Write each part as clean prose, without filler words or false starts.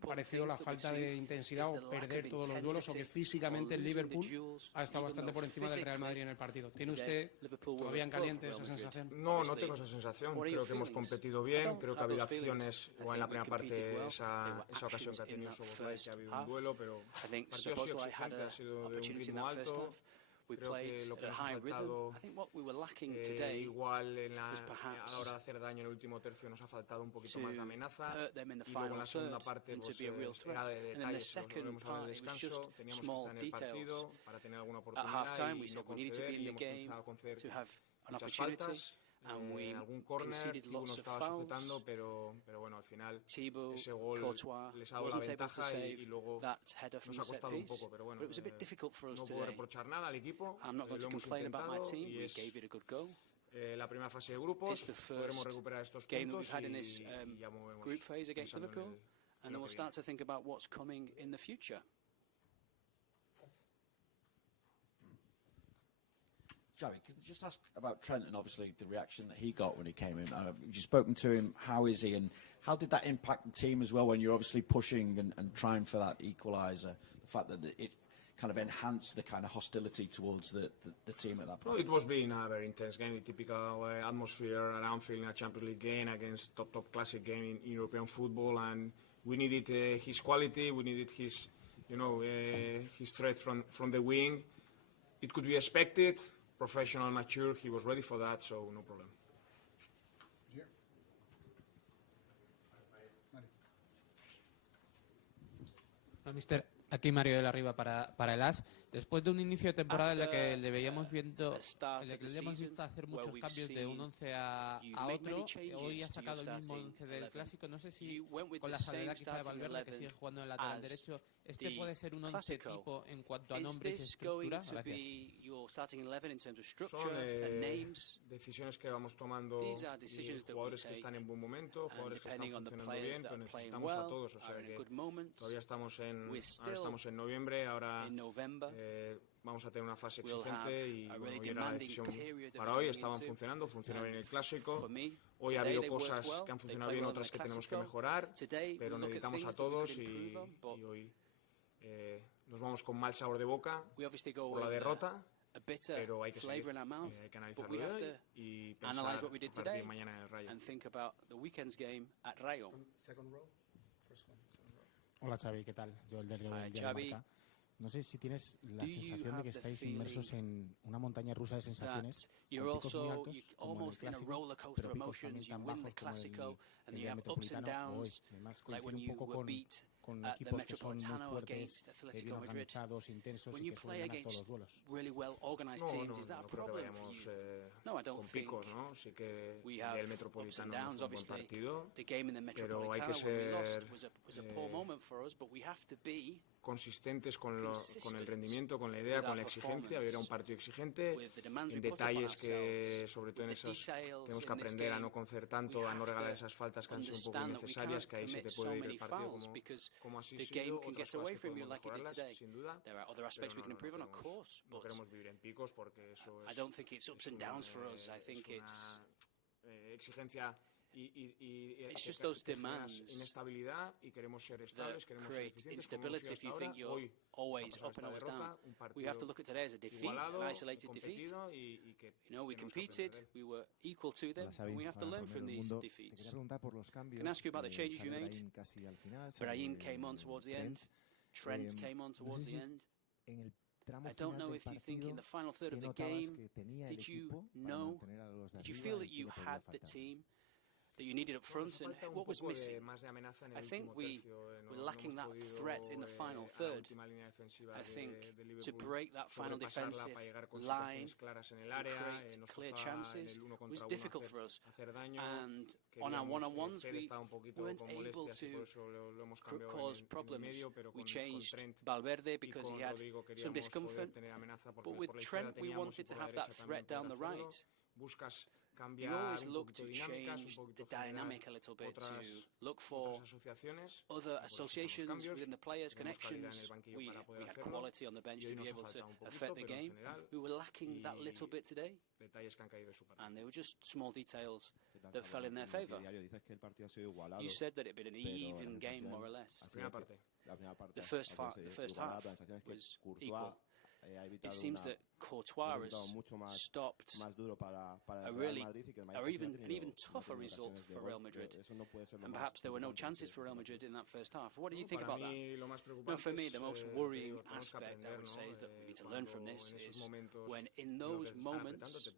parecido la falta de intensidad o perder todos los duelos, o que físicamente el Liverpool ha estado bastante por encima del Real Madrid en el partido. ¿Tiene usted todavía en caliente esa sensación? No, no tengo esa sensación. Creo que hemos competido bien, creo que ha habido acciones, igual en la primera parte esa ocasión que ha tenido Soboslai, que ha habido un duelo, pero el partido ha sido exigente, ha sido de un ritmo alto. Creo que lo que nos ha faltado, igual a la hora de hacer daño en el último tercio, nos ha faltado un poquito más de amenaza, y luego en la segunda parte pues, era de detalles. Lo volvemos a ver en el descanso, teníamos que estar en el partido para tener alguna oportunidad y no conceder, y hemos comenzado a conceder muchas faltas. Algún córner, Thibaut nos estaba sujetando, pero bueno, al final ese gol les ha dado la ventaja y luego nos ha costado un poco, pero bueno, no puedo reprochar nada al equipo, lo hemos intentado y es la primera fase de grupos, podremos recuperar estos puntos y ya movemos pensando en lo que viene. Xabi, could you just ask about Trent and obviously the reaction that he got when he came in? You've spoken to him. How is he, and how did that impact the team as well when you're obviously pushing and trying for that equaliser? The fact that it kind of enhanced the kind of hostility towards the team at that point. No, it was being a very intense game, a typical atmosphere around feeling a Champions League game against top classic game in European football, and we needed his quality, we needed his, his threat from the wing. It could be expected. Professional, mature, he was ready for that, so no problem. Hola, mister. Aquí Mario de la Riva para el AS. Después de un inicio de temporada en la que le veíamos viendo, hacer muchos cambios de un 11 a otro, hoy ha sacado el mismo 11 del Clásico. No sé si con la salvedad quizá de Valverde, que sigue jugando en el lateral derecho, puede ser un 11 tipo en cuanto a nombres y estructura. Son decisiones que vamos tomando y jugadores que están en buen momento, jugadores que están funcionando bien, pero necesitamos a todos. O sea que todavía estamos en noviembre, ahora vamos a tener una fase exigente y bueno, hoy era la decisión para hoy, estaban funcionando bien el Clásico. Hoy ha habido cosas que han funcionado bien, otras que tenemos que mejorar, pero necesitamos a todos y hoy nos vamos con mal sabor de boca por la derrota, pero hay que seguir, hay que analizarlo hoy y pensar a partir de mañana en el Rayo. Hola Xavi, ¿qué tal? Yo el del Marca. No sé si tienes la sensación de que estáis inmersos en una montaña rusa de sensaciones, con picos muy altos como en el Clásico, pero picos también tan bajos como el día Metropolitano o hoy. Además coincide un poco con equipos que son muy fuertes, bien organizados, intensos y que suelen ganar todos los duelos. No creo que vayamos con picos, ¿no? Sí que el Metropolitano no fue un buen partido, pero hay que ser consistentes con el rendimiento, con la idea, con la exigencia. Era un partido exigente, en detalles que, sobre todo en esos, tenemos que aprender a no conceder tanto, a no regalar esas faltas que han sido un poco innecesarias, que ahí se te puede ir el partido como así ha sido. Otras cosas que podemos mejorarlas, sin duda, pero no queremos vivir en picos porque eso es una exigencia y inestabilidad, y queremos ser estables, queremos ser eficientes como hemos sido hasta ahora. Hoy always up and always down. We have to look at today as a defeat, an isolated defeat. We competed, we were equal to them, and we have to learn from these defeats. Can I ask you about the changes you made? Brahim came on towards the end. Trent came on towards the end. I don't know if you think in the final third of the game, did you feel that you had the team that you needed up front, and what was missing? I think we were lacking that threat in the final third. I think to break that final defensive line and create clear chances was difficult for us. And on our one-on-ones, we weren't able to cause problems. We changed Valverde because he had some discomfort, but with Trent, we wanted to have that threat down the right. You always look to change the dynamic a little bit, to look for other associations within the players, connections. We had quality on the bench to be able to affect the game. We were lacking that little bit today, and they were just small details that fell in their favour. You said that it had been an even game, more or less. The first half was equal. It seems that Courtois has stopped a really, or even an even tougher result for Real Madrid. And perhaps there were no chances for Real Madrid in that first half. What do you think about that? No, for me, the most worrying aspect, I would say, is that we need to learn from this, is when in those moments,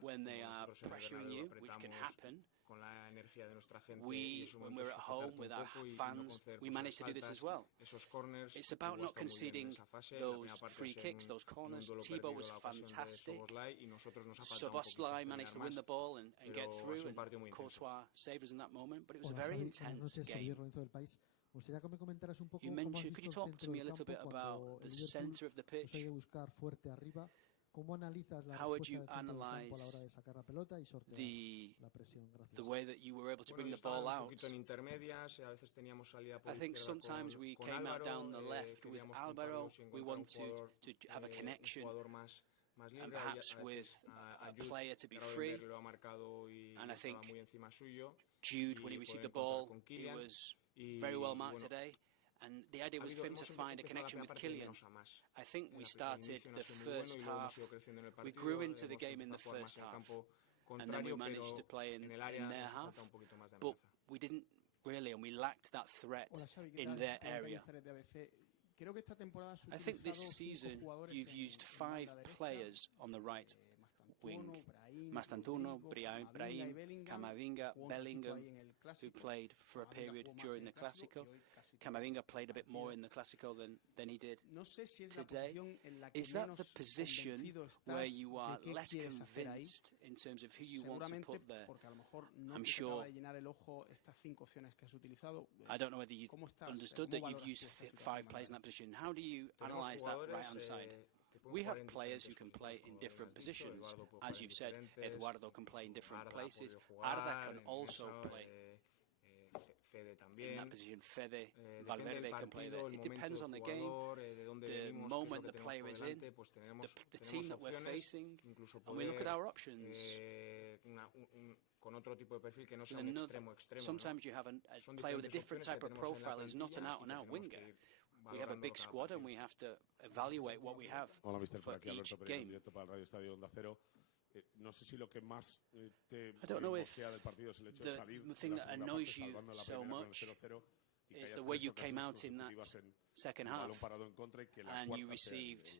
when they are pressuring you, which can happen, when we're at home with our fans, we manage to do this as well. It's about not conceding those free kicks, those corners. Thibaut was fantastic. Szoboszlai managed to win the ball and get through, and Courtois saved us in that moment, but it was a very intense game. You mentioned, could you talk to me a little bit about the centre of the pitch? How would you analyse the way that you were able to bring the ball out? I think sometimes we came out down the left with Álvaro. We wanted to have a connection and perhaps with a player to be free. And I think Jude, when he received the ball, he was very well marked today. And the idea was for him to find a connection with Kylian. I think we started the first half, we grew into the game in the first half, and then we managed to play in their half, but we didn't really, and we lacked that threat in their area. I think this season you've used 5 players on the right wing. Mastantuono, Brahim, Camavinga, Bellingham, who played for a period during the Clásico. Camavinga played a bit more in the Clásico than he did today. Is that the position where you are less convinced in terms of who you want to put there? I'm sure. I don't know whether you understood that you've used 5 players in that position. How do you analyse that right-hand side? We have players who can play in different positions. As you've said, Eduardo can play in different places. Arne can also play in that position. Fede, Valverde can play there. It depends on the game, the moment the player is in, the team that we're facing, and we look at our options. Sometimes you have a player with a different type of profile. He's not an out-and-out winger. We have a big squad and we have to evaluate what we have for each game. I don't know if the thing that annoys you so much is the way you came out in that second half and you received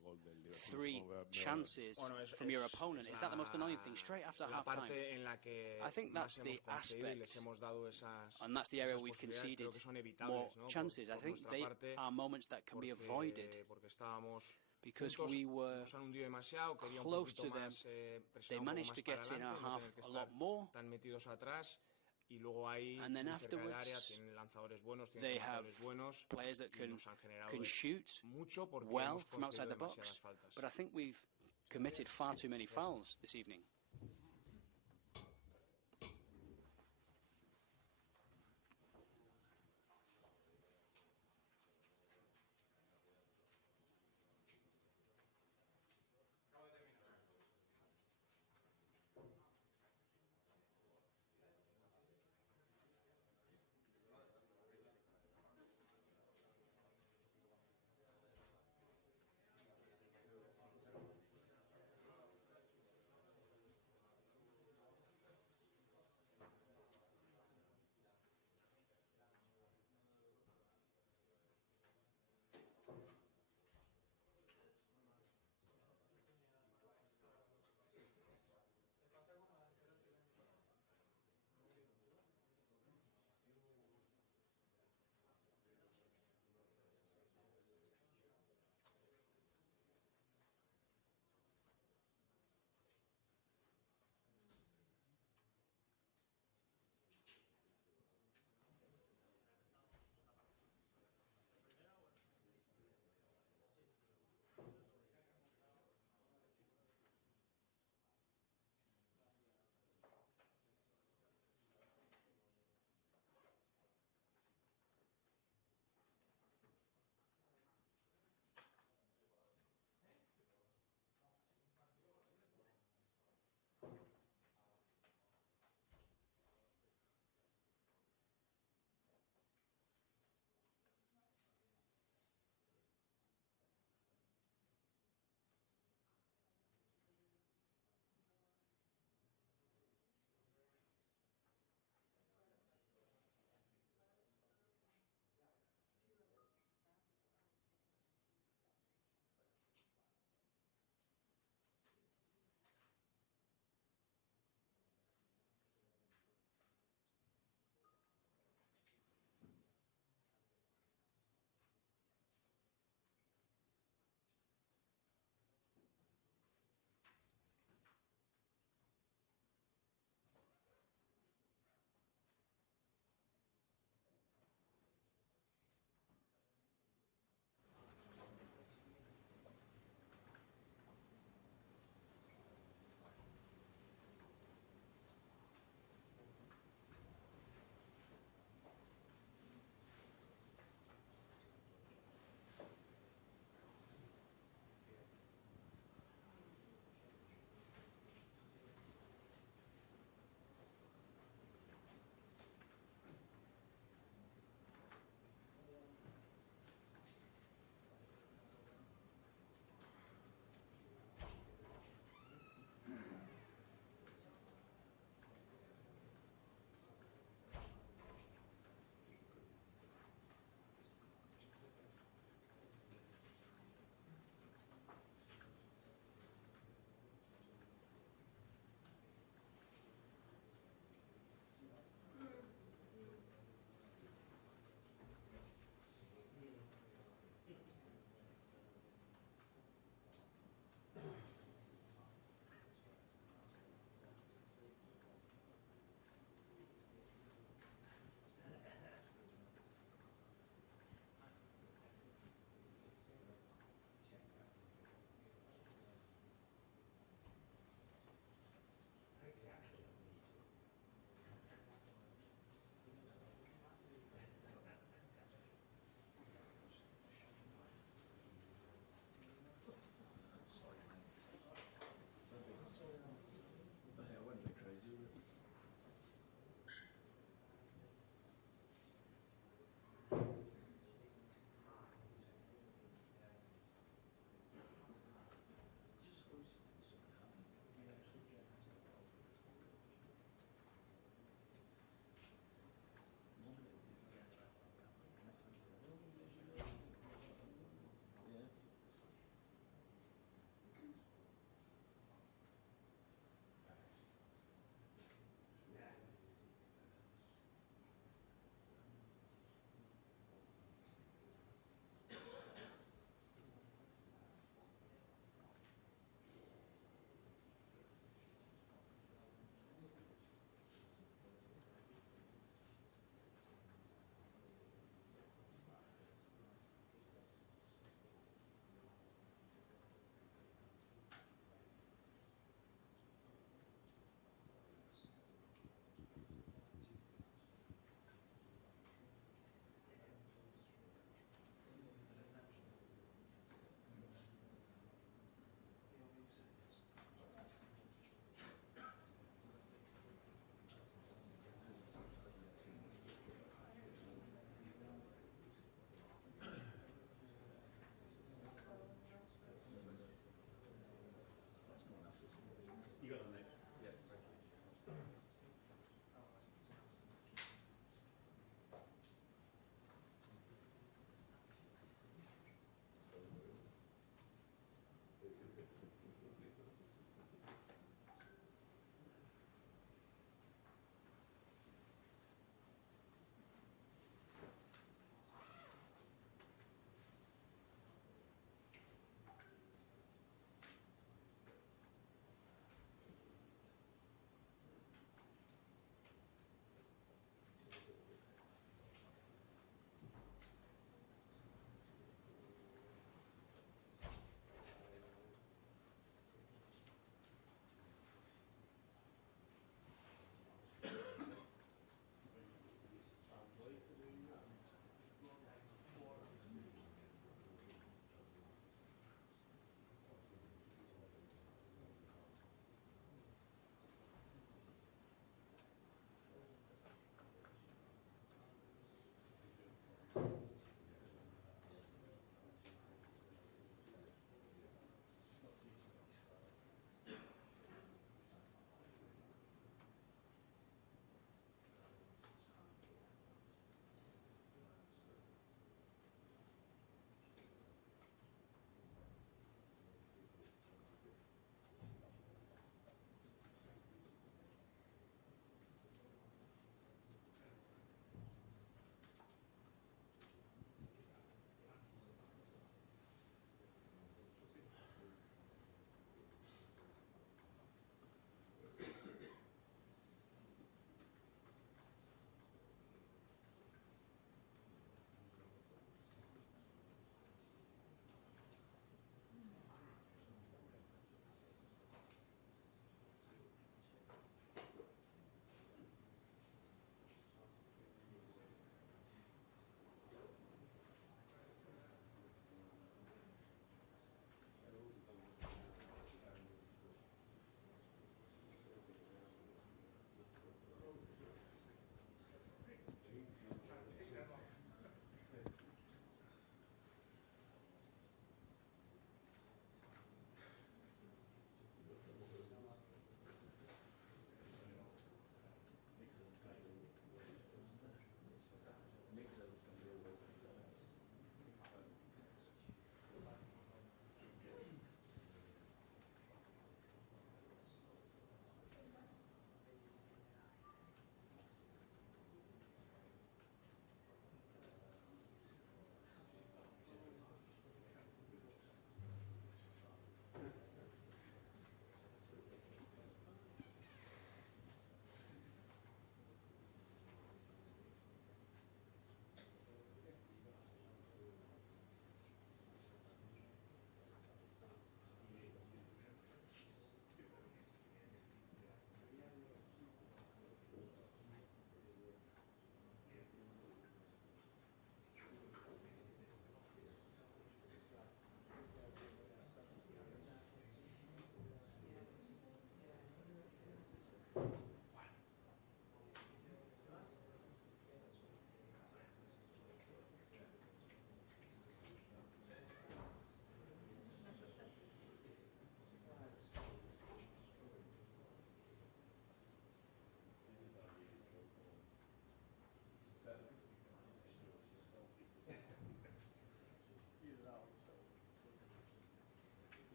3 chances from your opponent. Is that the most annoying thing? Straight after half-time. I think that's the aspect, and that's the area we've conceded more chances. I think they are moments that can be avoided because we were close to them. They managed to get in our half a lot more. And then afterwards, they have players that can shoot well from outside the box. But I think we've committed far too many fouls this evening.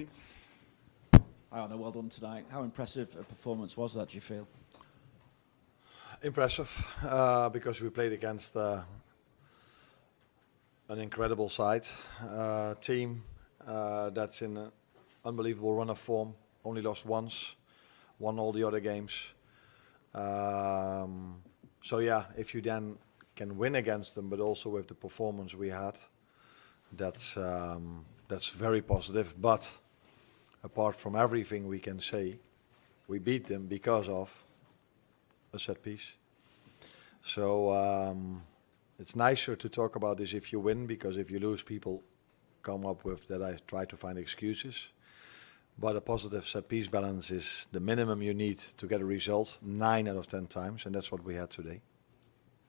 Arne. Hi, Arne. Well done tonight. How impressive a performance was that, do you feel? Impressive, because we played against an incredible side, team that's in an unbelievable run of form, only lost once, won all the other games. So yeah, if you then can win against them, but also with the performance we had, that's very positive. But apart from everything we can say, we beat them because of a set piece. So it's nicer to talk about this if you win, because if you lose, people come up with that I try to find excuses. But a positive set piece balance is the minimum you need to get a result 9 out of 10 times, and that's what we had today.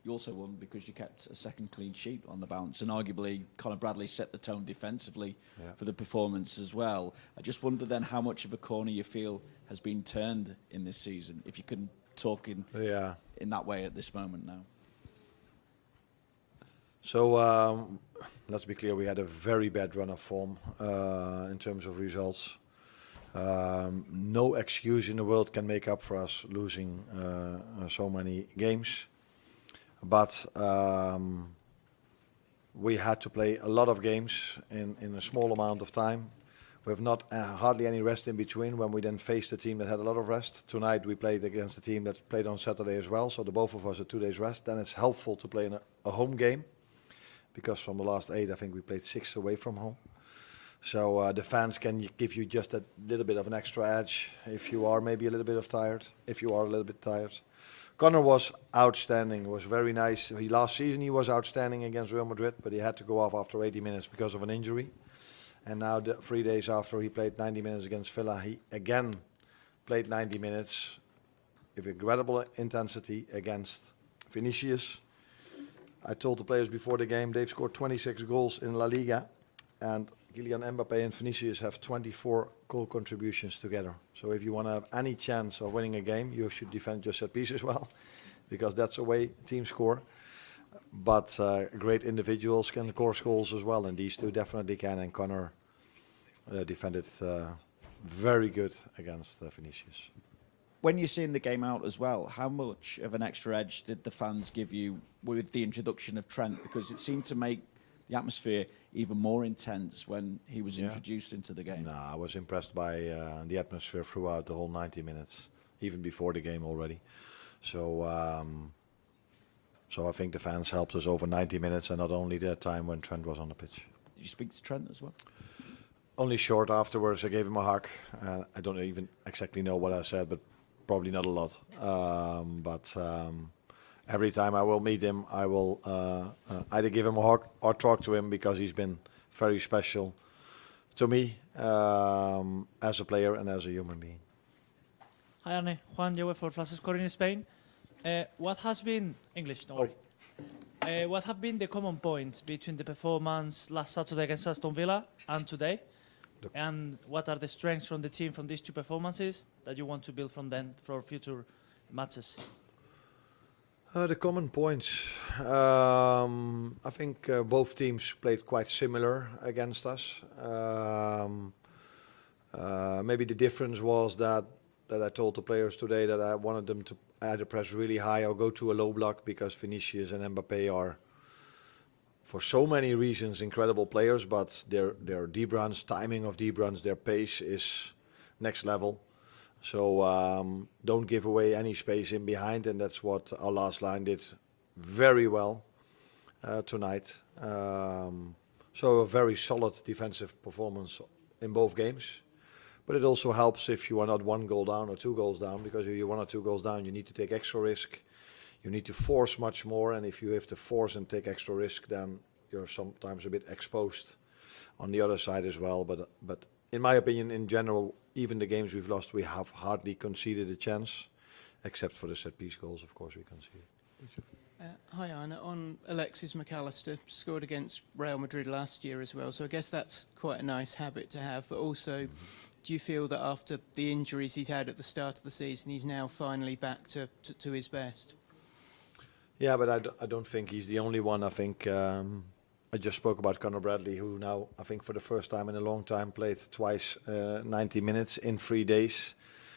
You also won because you kept a second clean sheet on the bounce, and arguably Conor Bradley set the tone defensively for the performance as well. I just wonder then how much of a corner you feel has been turned in this season, if you can talk in that way at this moment now. So let's be clear, we had a very bad run of form in terms of results. No excuse in the world can make up for us losing so many games. But we had to play a lot of games in a small amount of time. We have not hardly any rest in between when we then faced a team that had a lot of rest. Tonight we played against a team that played on Saturday as well, so the both of us had 2 days rest. Then it's helpful to play in a home game, because from the last 8 I think we played 6 away from home. So the fans can give you just a little bit of an extra edge if you are maybe a little bit tired, Conor was outstanding, was very nice. Last season he was outstanding against Real Madrid, but he had to go off after 80 minutes because of an injury. And now 3 days after he played 90 minutes against Villa, he again played 90 minutes with incredible intensity against Vinicius. I told the players before the game, they've scored 26 goals in La Liga, and Kylian Mbappé and Vinicius have 24 goal contributions together. So if you want to have any chance of winning a game, you should defend your set piece as well, because that's the way teams score. But great individuals can score goals as well, and these two definitely can. And Conor defended very good against Vinicius. When you're seeing the game out as well, how much of an extra edge did the fans give you with the introduction of Trent? Because it seemed to make the atmosphere even more intense when he was introduced into the game. No, I was impressed by the atmosphere throughout the whole 90 minutes, even before the game already. So I think the fans helped us over 90 minutes, and not only that time when Trent was on the pitch. Did you speak to Trent as well? Only short afterwards. I gave him a hug. I don't even exactly know what I said, but probably not a lot. But every time I will meet him, I will either give him a hug or talk to him, because he's been very special to me as a player and as a human being. Hi Arne, Juan Joe for Flash Scoring in Spain. What has been English? Don't worry. What have been the common points between the performance last Saturday against Aston Villa and today? And what are the strengths from the team from these 2 performances that you want to build from them for future matches? The common points. I think both teams played quite similar against us. Maybe the difference was that I told the players today that I wanted them to either press really high or go to a low block, because Vinicius and Mbappé are, for so many reasons, incredible players, but their deep runs, timing of deep runs, their pace is next level. So don't give away any space in behind, and that's what our last line did very well tonight. So a very solid defensive performance in both games. But it also helps if you are not 1 goal down or 2 goals down, because if you're 1 or 2 goals down, you need to take extra risk. You need to force much more, and if you have to force and take extra risk, then you're sometimes a bit exposed on the other side as well. But in my opinion, in general, even the games we've lost, we have hardly conceded a chance, except for the set-piece goals, of course, we conceded. Hi, Arne. On Alexis McAllister, scored against Real Madrid last year as well, so I guess that's quite a nice habit to have. But also, do you feel that after the injuries he's had at the start of the season, he's now finally back to his best? Yeah, but I don't think he's the only one. I think I just spoke about Conor Bradley, who now, I think for the first time in a long time, played twice 90 minutes in 3 days.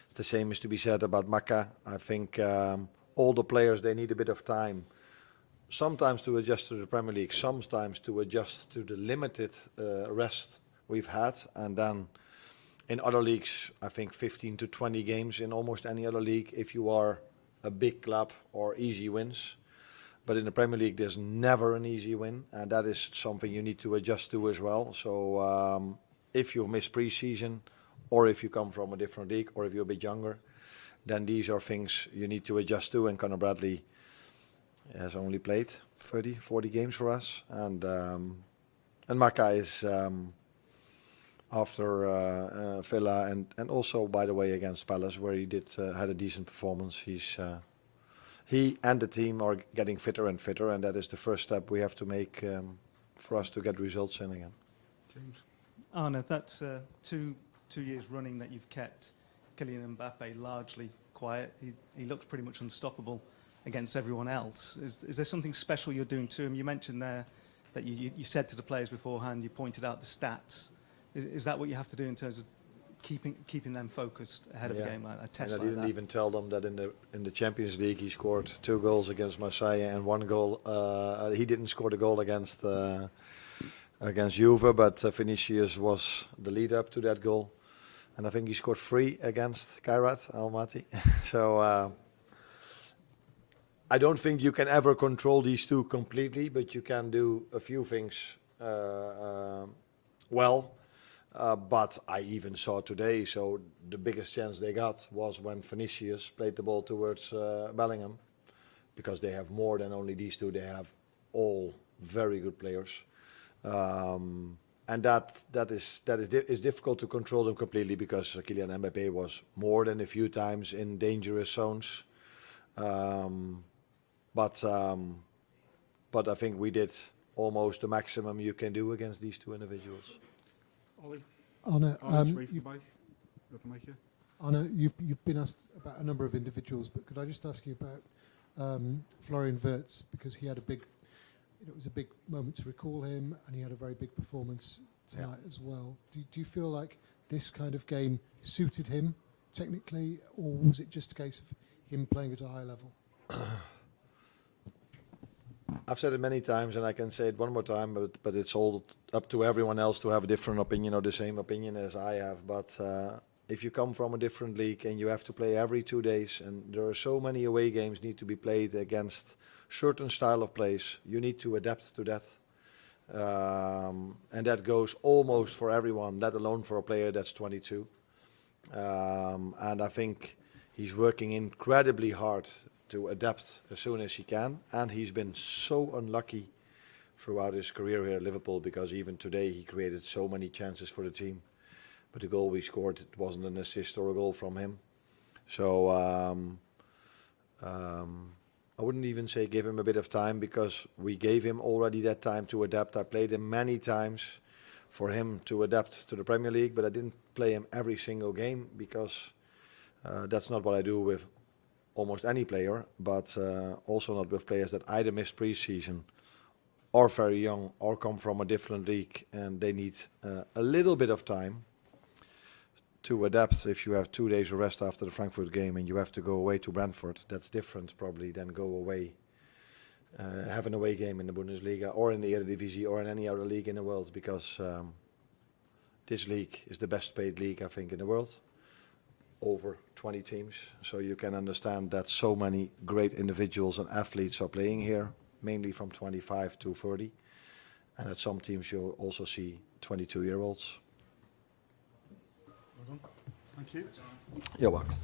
It's the same is to be said about Maka. I think all the players, they need a bit of time. Sometimes to adjust to the Premier League, sometimes to adjust to the limited rest we've had. And then in other leagues, I think 15 to 20 games in almost any other league, if you are a big club or easy wins. But in the Premier League, there's never an easy win, and that is something you need to adjust to as well. So if you miss pre-season, or if you come from a different league, or if you're a bit younger, then these are things you need to adjust to. And Conor Bradley has only played 30, 40 games for us, and Maka is after Villa and also, by the way, against Palace, where he had a decent performance. He and the team are getting fitter and fitter, and that is the first step we have to make for us to get results in again. James. Arne, that's 2 years running that you've kept Kylian Mbappe largely quiet. He looks pretty much unstoppable against everyone else. Is there something special you're doing to him? You mentioned there that you said to the players beforehand, you pointed out the stats. Is that what you have to do in terms of keeping them focused ahead of a game like a test like that? I didn't even tell them that in the Champions League he scored 2 goals against Marseille and 1 goal. He didn't score the goal against Juve, but Vinicius was the lead up to that goal, and I think he scored 3 against Kairat Almaty. So I don't think you can ever control these 2 completely, but you can do a few things well. But I even saw today, so the biggest chance they got was when Vinicius played the ball towards Bellingham, because they have more than only these 2. They have all very good players, and that is difficult to control them completely, because Kylian Mbappe was more than a few times in dangerous zones. But I think we did almost the maximum you can do against these 2 individuals. Arne, you've been asked about a number of individuals, but could I just ask you about Florian Wirtz, because he had it was a big moment to recall him, and he had a very big performance tonight as well. Do you feel like this kind of game suited him technically, or was it just a case of him playing at a high level? I've said it many times, and I can say it one more time, but it's all up to everyone else to have a different opinion or the same opinion as I have. But if you come from a different league and you have to play every 2 days, and there are so many away games need to be played against certain style of plays, you need to adapt to that. And that goes almost for everyone, let alone for a player that's 22. And I think he's working incredibly hard to adapt as soon as he can, and he's been so unlucky throughout his career here at Liverpool, because even today he created so many chances for the team, but the goal we scored, it wasn't an assist or a goal from him. So I wouldn't even say give him a bit of time, because we gave him already that time to adapt. I played him many times for him to adapt to the Premier League, but I didn't play him every single game, because that's not what I do with almost any player, but also not with players that either miss pre-season or very young or come from a different league, and they need a little bit of time to adapt. If you have 2 days of rest after the Frankfurt game and you have to go away to Brentford, that's different probably than go away, have an away game in the Bundesliga or in the Eredivisie or in any other league in the world, because this league is the best paid league, I think, in the world. Over 20 teams, so you can understand that so many great individuals and athletes are playing here, mainly from 25 to 30, and at some teams you'll also see 22-year-olds. Well done. Thank you. You're welcome.